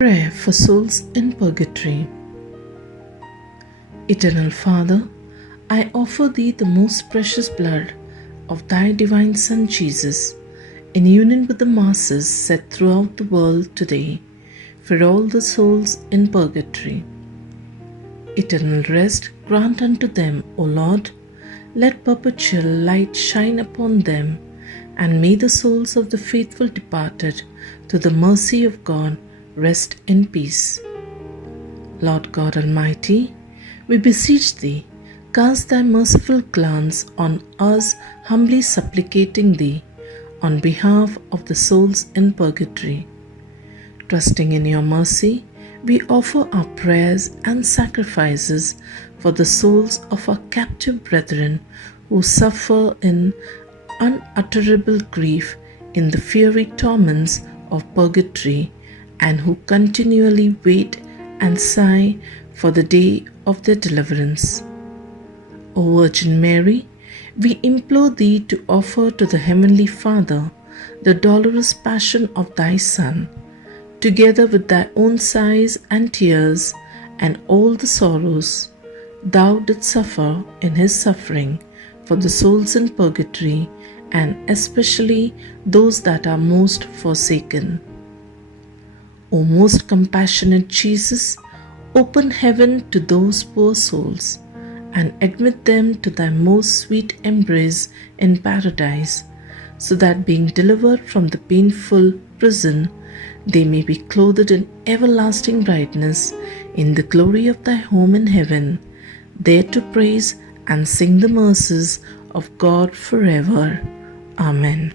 Prayer for souls in purgatory. Eternal Father, I offer Thee the most precious blood of Thy divine Son Jesus, in union with the masses said throughout the world today, for all the souls in purgatory. Eternal rest grant unto them, O Lord. Let perpetual light shine upon them, and may the souls of the faithful departed, through the mercy of God, rest in peace. Lord God Almighty, we beseech Thee, cast Thy merciful glance on us, humbly supplicating Thee on behalf of the souls in purgatory. Trusting in Your mercy, we offer our prayers and sacrifices for the souls of our captive brethren who suffer in unutterable grief in the fiery torments of purgatory, and who continually wait and sigh for the day of their deliverance. O Virgin Mary, we implore Thee to offer to the Heavenly Father the dolorous passion of Thy Son, together with Thy own sighs and tears and all the sorrows Thou didst suffer in His suffering for the souls in purgatory, and especially those that are most forsaken. O most compassionate Jesus, open heaven to those poor souls, and admit them to Thy most sweet embrace in paradise, so that being delivered from the painful prison, they may be clothed in everlasting brightness in the glory of Thy home in heaven, there to praise and sing the mercies of God forever. Amen.